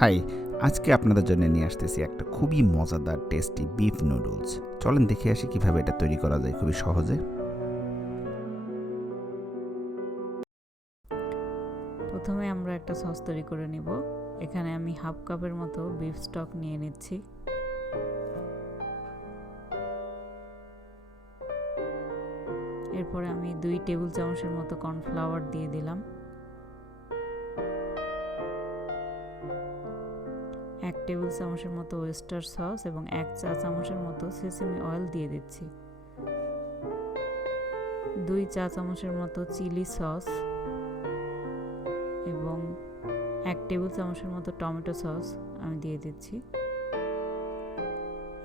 High, আজকে আপনাদের জন্য নিয়ে আসতেছি একটা খুবই মজাদার টেস্টি বিফ নুডলস। চলেন দেখে আসি কিভাবে এটা তৈরি করা যায় খুবই সহজে। প্রথমে আমরা একটা সস তৈরি করে নিব। এখানে আমি হাফ কাপের মতো বিফ স্টক নিয়ে নিচ্ছি। এরপরে আমি 2 টেবিল চামচের মতো কর্নফ্লাওয়ার দিয়ে দিলাম। 1 টেবিল চামচের মতো ওয়েস্টার সস এবং 1 চা চামচের মতো সেসেমি অয়েল দিয়ে দিচ্ছি। 2 চা চামচের মতো চিলি সস এবং 1 টেবিল চামচের মতো টমেটো সস আমি দিয়ে দিচ্ছি।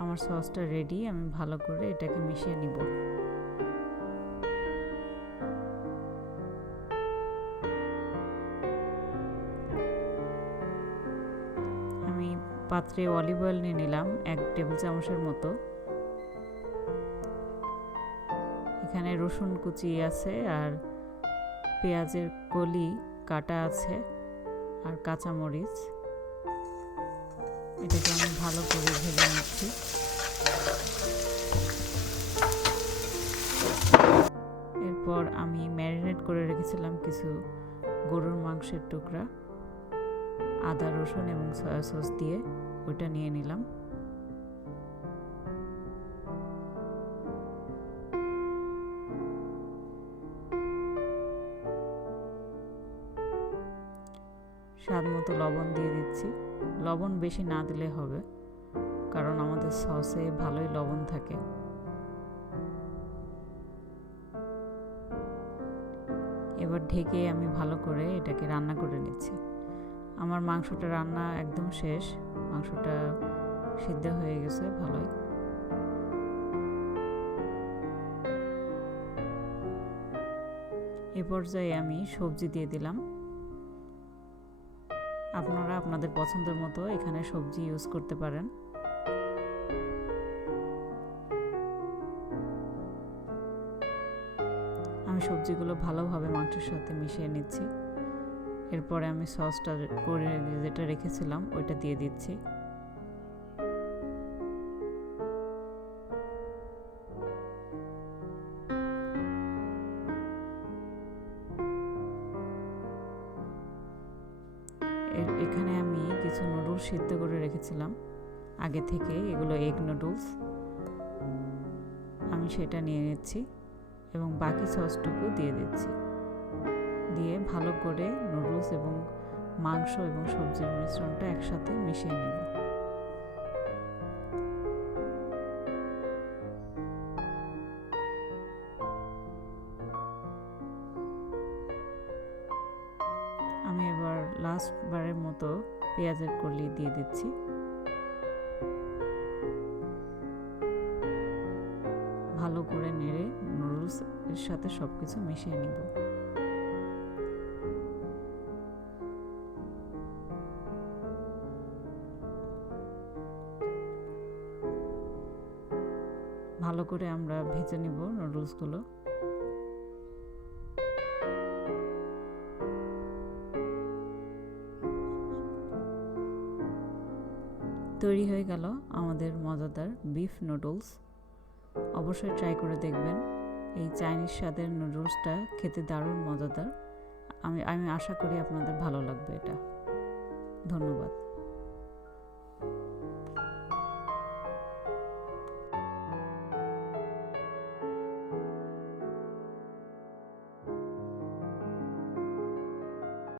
আমার সসটা রেডি, আমি ভালো করে এটাকে মিশিয়ে নিব। আমি পাত্রে অলিভ অয়েল নিয়ে নিলাম 1 টেবিল চামচের মতো। এখানে রসুন কুচি আছে আর পেঁয়াজের কলি কাটা আছে আর কাঁচামরিচ। এটাকে আমি ভালো করে ভেজে নিচ্ছি। এরপর আমি ম্যারিনেট করে রেখেছিলাম কিছু গরুর মাংসের টুকরা, আদা রসুন এবং সয়া সস দিয়ে ওইটা নিয়ে নিলাম। স্বাদ মতো লবণ দিয়ে দিচ্ছি। লবণ বেশি না দিলে হবে, কারণ আমাদের সসে ভালোই লবণ থাকে। এবার ঢেকে আমি ভালো করে এটাকে রান্না করে নিচ্ছি। আমার মাংসটা রান্না একদম শেষ, মাংসটা সিদ্ধ হয়ে গেছে ভালোই। এ পর্যায়ে আমি সবজি দিয়ে দিলাম। আপনারা আপনাদের পছন্দের মতো এখানে সবজি ইউজ করতে পারেন। আমি সবজিগুলো ভালোভাবে মাংসের সাথে মিশিয়ে নিচ্ছি। এরপরে আমি সসটা করে যেটা রেখেছিলাম ওইটা দিয়ে দিচ্ছি। এখানে আমি কিছু নুডলস সিদ্ধ করে রেখেছিলাম আগে থেকে, এগুলো এগ নুডলস। আমি সেটা নিয়ে নিচ্ছি এবং বাকি সসটুকু দিয়ে দিচ্ছি। দিয়ে ভালো করে নুডলস এবং মাংস এবং সবজির মিশ্রণটা একসাথে মিশিয়ে নিব। আমি এবার লাস্ট বারের মতো পেঁয়াজের কলি দিয়ে দিচ্ছি। ভালো করে নেড়ে নুডলস এর সাথে সবকিছু মিশিয়ে নিব। ভালো করে আমরা ভেজে নিব নুডলসগুলো। তৈরি হয়ে গেল আমাদের মজাদার বিফ নুডলস। অবশ্যই ট্রাই করে দেখবেন। এই চাইনিজ স্বাদের নুডলসটা খেতে দারুণ মজাদার। আমি আশা করি আপনাদের ভালো লাগবে এটা। ধন্যবাদ।